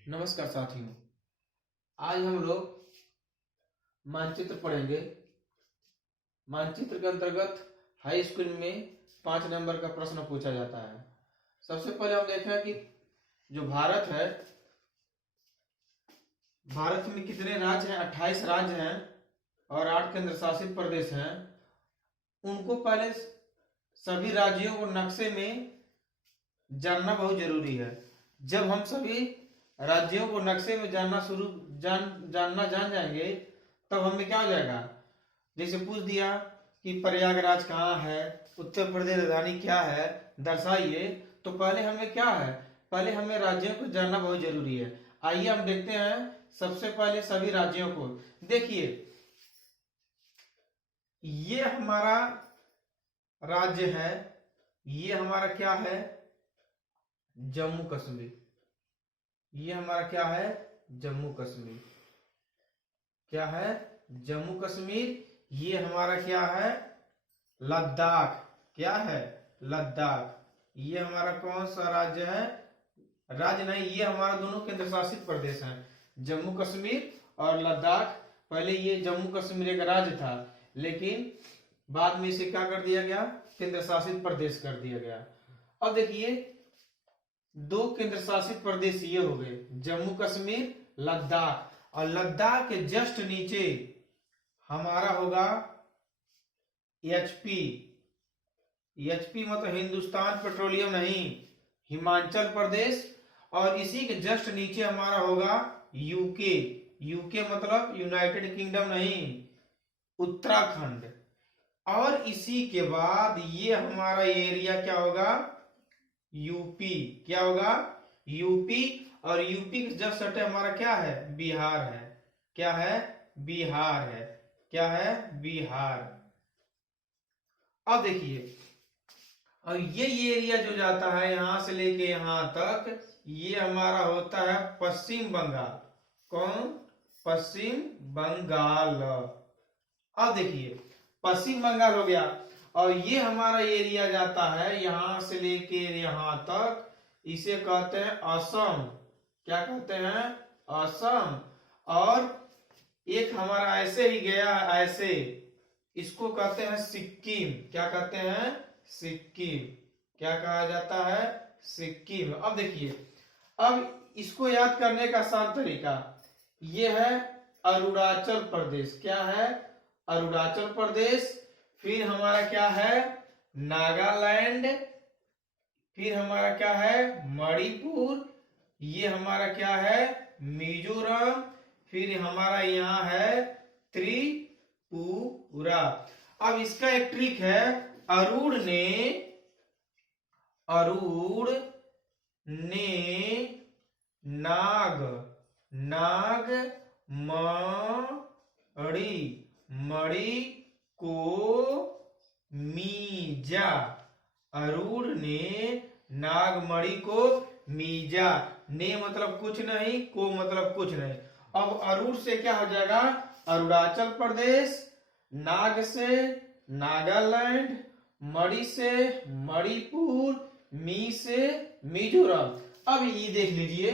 नमस्कार साथियों। आज हम लोग मानचित्र पढ़ेंगे। मानचित्र के अंतर्गत हाई स्कूल में 5 नंबर का प्रश्न पूछा जाता है। सबसे पहले हम देखें कि जो भारत है, भारत में कितने राज्य हैं? 28 राज्य हैं और 8 केंद्र शासित प्रदेश हैं। उनको पहले सभी राज्यों को नक्शे में जानना बहुत जरूरी है। जब हम सभी राज्यों को नक्शे में जानना जान जाएंगे, तब हमें क्या हो जाएगा। जैसे पूछ दिया कि प्रयागराज कहाँ है, उत्तर प्रदेश राजधानी क्या है, दर्शाइए। तो पहले हमें क्या है, पहले हमें राज्यों को जानना बहुत जरूरी है। आइए हम देखते हैं सबसे पहले सभी राज्यों को। देखिए, ये हमारा राज्य है, ये हमारा क्या है, जम्मू कश्मीर। ये हमारा क्या है, जम्मू कश्मीर। क्या है, जम्मू कश्मीर। ये हमारा क्या है, लद्दाख। क्या है, लद्दाख। ये हमारा कौन सा राज्य है, राज्य नहीं, ये हमारा दोनों केंद्र शासित प्रदेश हैं, जम्मू कश्मीर और लद्दाख। पहले ये जम्मू कश्मीर एक राज्य था, लेकिन बाद में इसे क्या कर दिया गया, केंद्र शासित प्रदेश कर दिया गया। अब देखिए, 2 केंद्र शासित प्रदेश ये हो गए, जम्मू कश्मीर, लद्दाख। और लद्दाख के जस्ट नीचे हमारा होगा एचपी। एचपी मतलब हिंदुस्तान पेट्रोलियम नहीं, हिमाचल प्रदेश। और इसी के जस्ट नीचे हमारा होगा यूके। यूके मतलब यूनाइटेड किंगडम नहीं, उत्तराखंड। और इसी के बाद ये हमारा एरिया क्या होगा, यूपी। क्या होगा, यूपी। और यूपी के जस्ट सटे हमारा क्या है, बिहार है। क्या है, बिहार है। क्या है, बिहार। अब देखिए, और ये एरिया जो जाता है यहां से लेके यहां तक, ये हमारा होता है पश्चिम बंगाल। कौन, पश्चिम बंगाल। अब देखिए, पश्चिम बंगाल हो गया। और ये हमारा एरिया जाता है यहां से लेके यहां तक, इसे कहते हैं असम। क्या कहते हैं, असम। और एक हमारा ऐसे ही गया, ऐसे, इसको कहते हैं सिक्किम। क्या कहते हैं, सिक्किम। क्या कहा जाता है, सिक्किम। अब देखिए, अब इसको याद करने का आसान तरीका ये है अरुणाचल प्रदेश। क्या है, अरुणाचल प्रदेश। फिर हमारा क्या है, नागालैंड। फिर हमारा क्या है, मणिपुर। ये हमारा क्या है, मिजोरम। फिर हमारा यहाँ है त्रिपुरा। अब इसका एक ट्रिक है, अरुण ने नाग मणि को मीजा। अरुण ने नागमणि को मीजा। ने मतलब कुछ नहीं, को मतलब कुछ नहीं। अब अरुण से क्या हो जाएगा, अरुणाचल प्रदेश। नाग से नागालैंड। मणि से मणिपुर। मी से मिजोरम। अब ये देख लीजिए,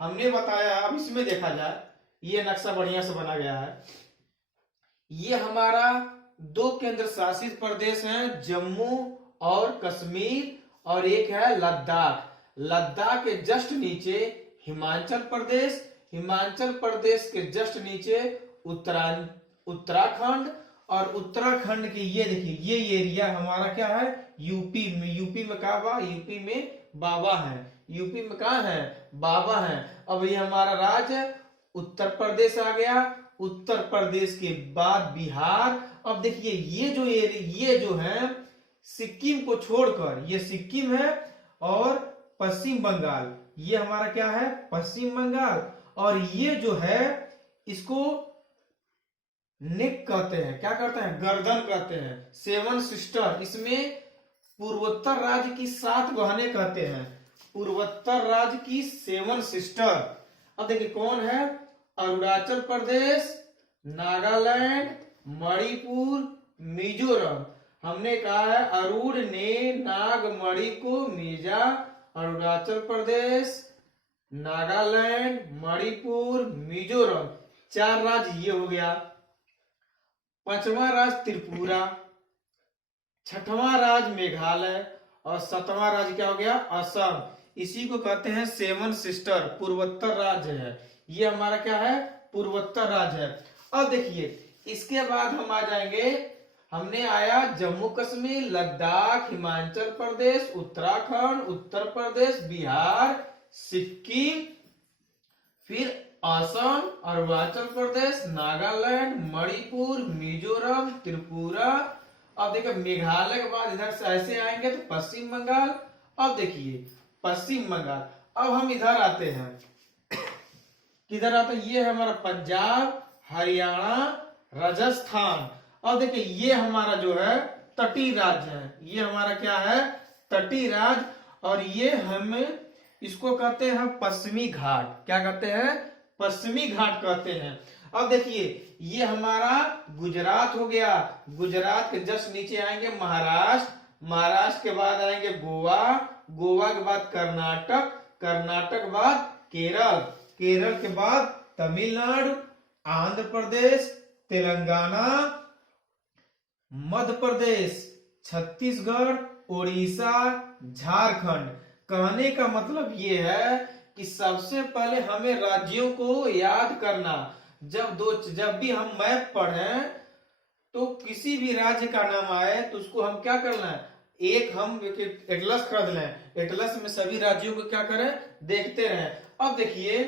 हमने बताया, अब इसमें देखा जाए, ये नक्शा बढ़िया से बना गया है। ये हमारा 2 केंद्र शासित प्रदेश हैं, जम्मू और कश्मीर, और एक है लद्दाख। लद्दाख के जस्ट नीचे हिमाचल प्रदेश। हिमाचल प्रदेश के जस्ट नीचे उत्तराखंड। और उत्तराखंड के ये देखिए, ये एरिया हमारा क्या है, यूपी में। यूपी में कहा बा, यूपी में बाबा है। यूपी में कहा है, बाबा है। अब ये हमारा राज्य उत्तर प्रदेश आ गया। उत्तर प्रदेश के बाद बिहार। अब देखिए, ये जो है सिक्किम को छोड़कर, ये सिक्किम है। और पश्चिम बंगाल, ये हमारा क्या है, पश्चिम बंगाल। और ये जो है, इसको नेक कहते हैं। क्या कहते हैं, गर्दन कहते हैं। 7 सिस्टर, इसमें पूर्वोत्तर राज्य की 7 बहनें कहते हैं। पूर्वोत्तर राज्य की 7 सिस्टर। अब देखिए कौन है, अरुणाचल प्रदेश, नागालैंड, मणिपुर, मिजोरम। हमने कहा है अरुण ने नागमणि को मीजा। अरुणाचल प्रदेश, नागालैंड, मणिपुर, मिजोरम, 4 राज्य ये हो गया। 5वां राज्य त्रिपुरा, 6वां राज्य मेघालय और 7वां राज्य क्या हो गया, असम। इसी को कहते हैं 7 सिस्टर, पूर्वोत्तर राज्य है। ये हमारा क्या है, पूर्वोत्तर राज्य है। अब देखिए इसके बाद हम आ जाएंगे, हमने आया जम्मू कश्मीर, लद्दाख, हिमाचल प्रदेश, उत्तराखंड, उत्तर प्रदेश, बिहार, सिक्किम, फिर असम, अरुणाचल प्रदेश, नागालैंड, मणिपुर, मिजोरम, त्रिपुरा। अब देखिए मेघालय के बाद इधर से ऐसे आएंगे तो पश्चिम बंगाल। अब देखिए पश्चिम बंगाल, अब हम इधर आते हैं, किधर आते हैं, ये है हमारा पंजाब, हरियाणा, राजस्थान। अब देखिए ये हमारा जो है तटीय राज्य है, ये हमारा क्या है, तटीय राज्य। और ये हमें इसको कहते हैं पश्चिमी घाट, क्या कहते हैं, पश्चिमी घाट कहते हैं। अब देखिए ये हमारा गुजरात हो गया, गुजरात के जस्ट नीचे आएंगे महाराष्ट्र, महाराष्ट्र के बाद आएंगे गोवा, गोवा के बाद कर्नाटक, कर्नाटक के बाद केरल, केरल के बाद तमिलनाडु, आंध्र प्रदेश, तेलंगाना, मध्य प्रदेश, छत्तीसगढ़, उड़ीसा, झारखंड। कहने का मतलब ये है कि सबसे पहले हमें राज्यों को याद करना। जब भी हम मैप पढ़ें तो किसी भी राज्य का नाम आए तो उसको हम क्या करना है, एक हम एटलस खरीद लें, एटलस में सभी राज्यों को क्या करें, देखते रहें। अब देखिए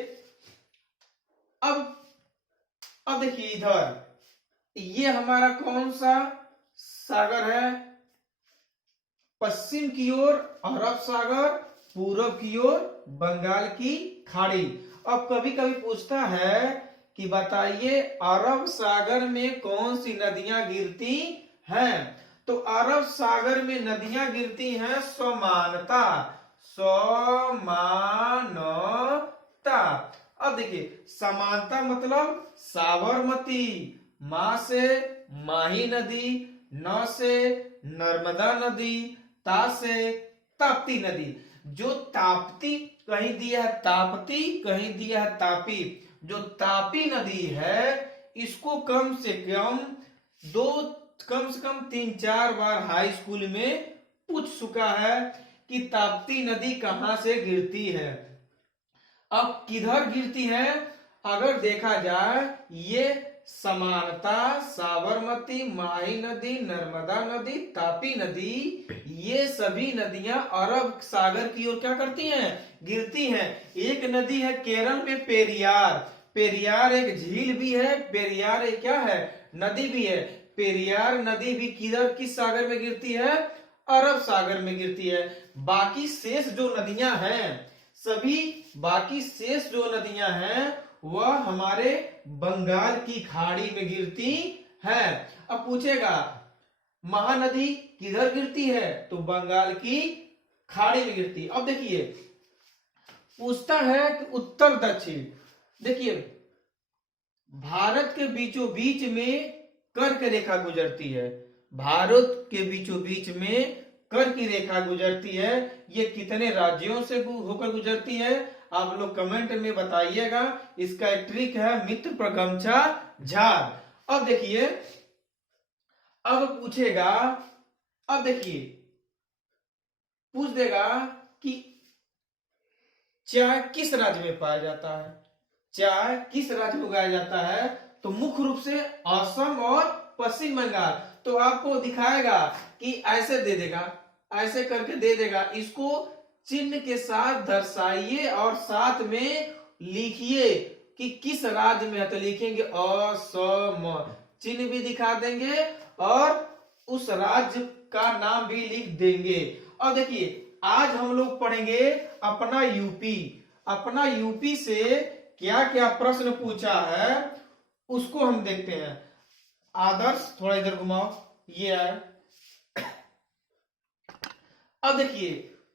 अब देखिए इधर ये हमारा कौन सा सागर है, पश्चिम की ओर अरब सागर, पूरब की ओर बंगाल की खाड़ी। अब कभी कभी पूछता है कि बताइए अरब सागर में कौन सी नदियां गिरती हैं, तो अरब सागर में नदियां गिरती हैं समानता, समानता। अब देखिए समानता मतलब साबरमती, मां से माही नदी, न से नर्मदा नदी, ता से ताप्ती नदी। जो ताप्ती कहीं दिया है ताप्ती, कहीं दिया है तापी, जो तापी नदी है इसको कम से कम 3-4 बार हाई स्कूल में पूछ चुका है कि ताप्ती नदी कहां से गिरती है। अब किधर गिरती है, अगर देखा जाए ये समानता, साबरमती, माही नदी, नर्मदा नदी, तापी नदी, ये सभी नदियां अरब सागर की ओर क्या करती हैं, गिरती हैं। एक नदी है केरल में पेरियार, पेरियार एक झील भी है, पेरियार एक क्या है, नदी भी है। पेरियार नदी भी किधर, किस सागर में गिरती है, अरब सागर में गिरती है। बाकी शेष जो नदियां हैं, सभी बाकी शेष जो नदियां हैं वह हमारे बंगाल की खाड़ी में गिरती है। अब पूछेगा महानदी किधर गिरती है, तो बंगाल की खाड़ी में गिरती। अब देखिए पूछता है कि उत्तर दक्षिण, देखिए भारत के बीचों बीच में कर्क रेखा गुजरती है, भारत के बीचों बीच में कर्क की रेखा गुजरती है। ये कितने राज्यों से होकर गुजरती है, आप लोग कमेंट में बताइएगा। इसका एक ट्रिक है मित्र प्रगमछा झार। अब देखिए अब पूछेगा, अब देखिए पूछ देगा कि चाय किस राज्य में पाया जाता है, चाय किस राज्य में उगाया जाता है, तो मुख्य रूप से असम और पश्चिम बंगाल। तो आपको दिखाएगा कि ऐसे दे देगा, ऐसे करके दे देगा, इसको चिन्ह के साथ दर्शाइए और साथ में लिखिए कि किस राज्य में है, तो लिखेंगे असम, चिन्ह भी दिखा देंगे और उस राज्य का नाम भी लिख देंगे। और देखिए आज हम लोग पढ़ेंगे अपना यूपी, अपना यूपी से क्या क्या प्रश्न पूछा है उसको हम देखते हैं। आदर्श थोड़ा इधर घुमाओ, ये है। अब देखिए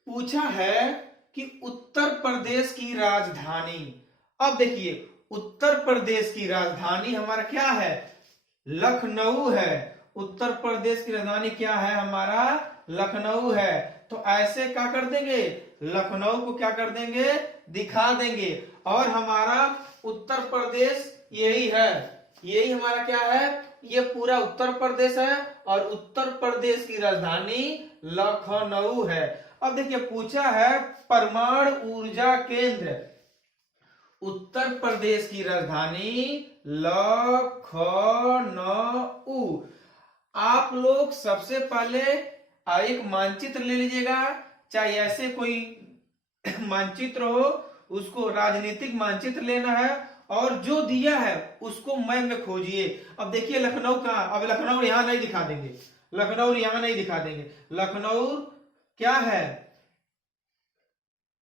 पूछा है कि उत्तर प्रदेश की राजधानी, अब देखिए उत्तर प्रदेश की राजधानी हमारा क्या है, लखनऊ है। उत्तर प्रदेश की राजधानी क्या है हमारा, लखनऊ है। तो ऐसे क्या कर देंगे, लखनऊ को क्या कर देंगे, दिखा देंगे। और हमारा उत्तर प्रदेश यही है, यही हमारा क्या है, ये पूरा उत्तर प्रदेश है और उत्तर प्रदेश की राजधानी लखनऊ है। अब देखिए पूछा है परमाणु ऊर्जा केंद्र, उत्तर प्रदेश की राजधानी लखनऊ। आप लोग सबसे पहले एक मानचित्र ले लीजिएगा, चाहे ऐसे कोई मानचित्र हो, उसको राजनीतिक मानचित्र लेना है और जो दिया है उसको मैप में खोजिए। अब देखिए लखनऊ कहाँ, अब लखनऊ यहां नहीं दिखा देंगे, लखनऊ यहां नहीं दिखा देंगे, लखनऊ क्या है,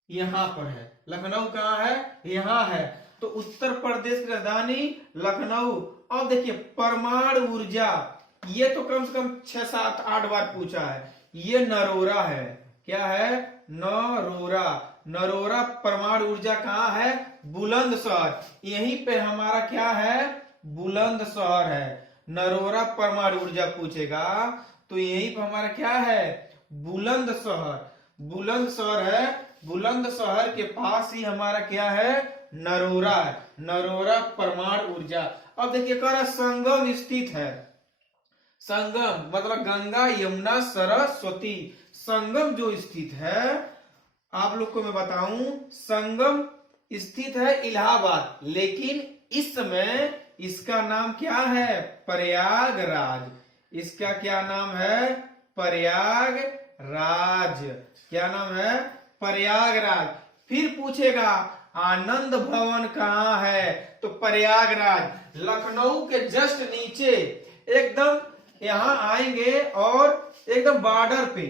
यहां पर है। लखनऊ कहाँ है, यहां है। तो उत्तर प्रदेश की राजधानी लखनऊ। अब देखिए परमाणु ऊर्जा, ये तो कम से कम 6, 7, 8 बार पूछा है। ये नरोरा है, क्या है, नरोरा। नरोरा परमाणु ऊर्जा कहाँ है, बुलंदशहर। यहीं पे हमारा क्या है, बुलंदशहर है। नरोरा परमाणु ऊर्जा पूछेगा तो यहीं पे हमारा क्या है, बुलंदशहर। बुलंदशहर है, बुलंदशहर के पास ही हमारा क्या है, नरोरा है। नरोरा परमाणु ऊर्जा। अब देखिए कह रहा संगम स्थित है, संगम मतलब गंगा यमुना सरस्वती। संगम जो स्थित है, आप लोग को मैं बताऊं, संगम स्थित है इलाहाबाद, लेकिन इस समय इसका नाम क्या है, प्रयागराज। इसका क्या नाम है, प्रयागराज। क्या नाम है, प्रयागराज। फिर पूछेगा आनंद भवन कहाँ है, तो प्रयागराज। लखनऊ के जस्ट नीचे एकदम यहां आएंगे और एकदम बॉर्डर पे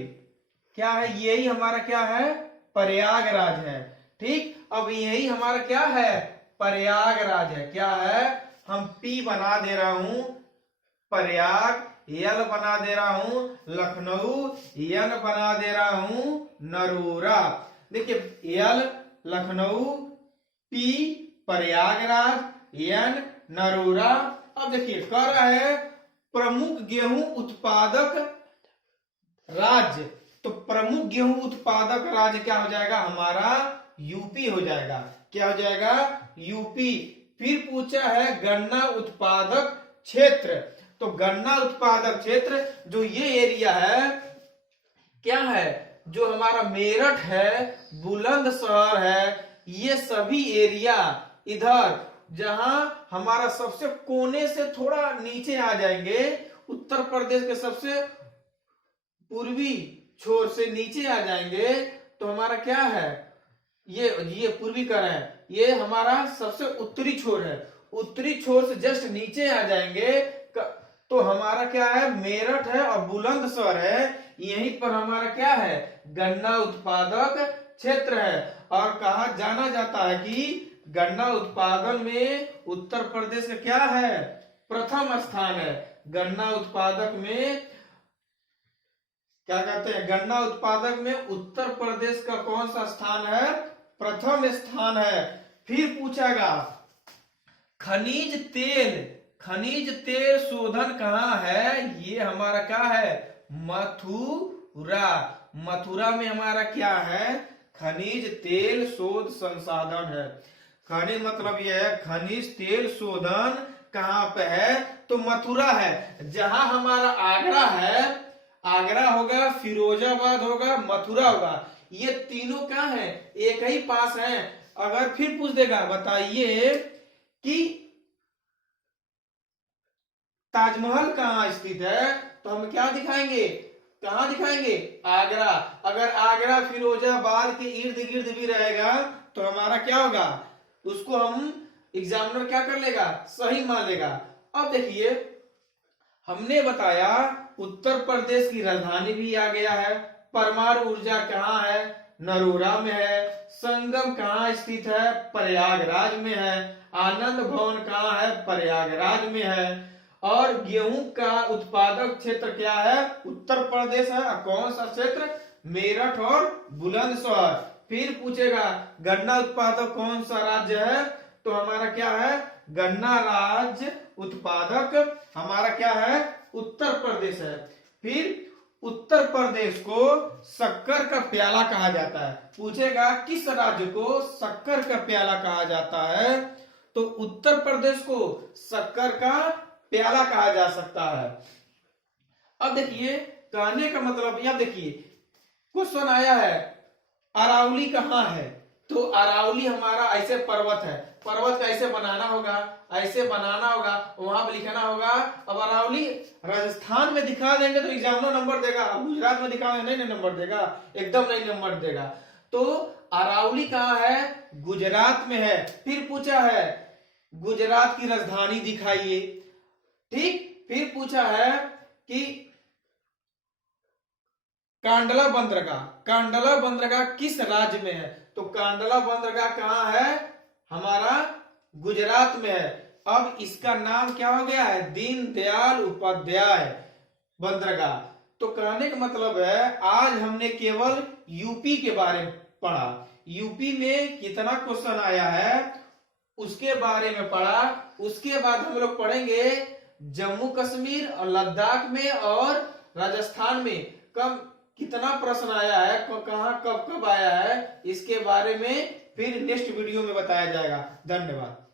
क्या है, यही हमारा क्या है, प्रयागराज है। ठीक, अब यही हमारा क्या है, प्रयागराज है। क्या है, हम पी बना दे रहा हूं प्रयाग, यल बना दे रहा हूं लखनऊ, यन बना दे रहा हूं नरोरा। देखिए यल लखनऊ, पी प्रयागराज, यन नरोरा। अब देखिए कह रहा है प्रमुख गेहूं उत्पादक राज्य, तो प्रमुख गेहूं उत्पादक राज्य क्या हो जाएगा, हमारा यूपी हो जाएगा। क्या हो जाएगा, यूपी। फिर पूछा है गन्ना उत्पादक क्षेत्र, तो गन्ना उत्पादक क्षेत्र जो ये एरिया है, क्या है, जो हमारा मेरठ है, बुलंदशहर है, ये सभी एरिया इधर जहां हमारा सबसे कोने से थोड़ा नीचे आ जाएंगे, उत्तर प्रदेश के सबसे पूर्वी छोर से नीचे आ जाएंगे, तो हमारा क्या है, ये पूर्वी कर है, ये हमारा सबसे उत्तरी छोर है। उत्तरी छोर से जस्ट नीचे आ जाएंगे तो हमारा क्या है, मेरठ है और बुलंदशहर है। यहीं पर हमारा क्या है, गन्ना उत्पादक क्षेत्र है। और कहा जाना जाता है कि गन्ना उत्पादन में उत्तर प्रदेश का क्या है, प्रथम स्थान है। गन्ना उत्पादक में क्या कहते हैं, गन्ना उत्पादक में उत्तर प्रदेश का कौन सा स्थान है, प्रथम स्थान है। फिर पूछेगा खनिज तेल, खनिज तेल शोधन कहाँ है, ये हमारा क्या है, मथुरा। मथुरा में हमारा क्या है, खनिज तेल शोध संसाधन है। खनिज मतलब यह है, खनिज तेल शोधन कहाँ पे है, तो मथुरा है। जहां हमारा आगरा है, आगरा होगा, फिरोजाबाद होगा, मथुरा होगा, ये तीनों क्या है, एक ही पास है। अगर फिर पूछ देगा बताइए कि ताजमहल कहाँ स्थित है, तो हम क्या दिखाएंगे, कहाँ दिखाएंगे, आगरा। अगर आगरा फिरोजाबाद के इर्द गिर्द भी रहेगा तो हमारा क्या होगा, उसको हम एग्जामिनर क्या कर लेगा, सही मान लेगा। अब देखिए हमने बताया उत्तर प्रदेश की राजधानी भी आ गया है, परमाणु ऊर्जा कहाँ है, नरोरा में है, संगम कहाँ स्थित है, प्रयागराज में है, आनंद भवन कहाँ है, प्रयागराज में है, और गेहूं का उत्पादक क्षेत्र क्या है, उत्तर प्रदेश है। कौन सा क्षेत्र, मेरठ और बुलंदशहर। फिर पूछेगा गन्ना उत्पादक कौन सा राज्य है, तो हमारा क्या है, गन्ना राज्य उत्पादक हमारा क्या है, उत्तर प्रदेश है। फिर उत्तर प्रदेश को शक्कर का प्याला कहा जाता है। पूछेगा किस राज्य को शक्कर का प्याला कहा जाता है, तो उत्तर प्रदेश को शक्कर का प्याला कहा जा सकता है। अब देखिए कहने का मतलब, यह देखिए क्वेश्चन आया है अरावली कहाँ है, तो अरावली हमारा ऐसे पर्वत है, पर्वत कैसे बनाना होगा, ऐसे बनाना होगा, वहां पे लिखना होगा। अब अरावली राजस्थान में दिखा देंगे तो एग्जामिनर नंबर देगा, गुजरात में दिखा देंगे नहीं नंबर देगा, एकदम नहीं नंबर देगा। तो अरावली कहाँ है, गुजरात में है। फिर पूछा है गुजरात की राजधानी दिखाइए, ठीक। फिर पूछा है कि कांडला बंदरगाह, कांडला बंदरगाह किस राज्य में है, तो कांडला बंदरगाह कहाँ है, हमारा गुजरात में है। अब इसका नाम क्या हो गया है, दीनदयाल उपाध्याय बंदरगाह। तो कहने का मतलब है आज हमने केवल यूपी के बारे में पढ़ा, यूपी में कितना क्वेश्चन आया है उसके बारे में पढ़ा। उसके बाद हम लोग पढ़ेंगे जम्मू कश्मीर और लद्दाख में और राजस्थान में कब कितना प्रश्न आया है, कहां कब कब आया है, इसके बारे में फिर नेक्स्ट वीडियो में बताया जाएगा। धन्यवाद।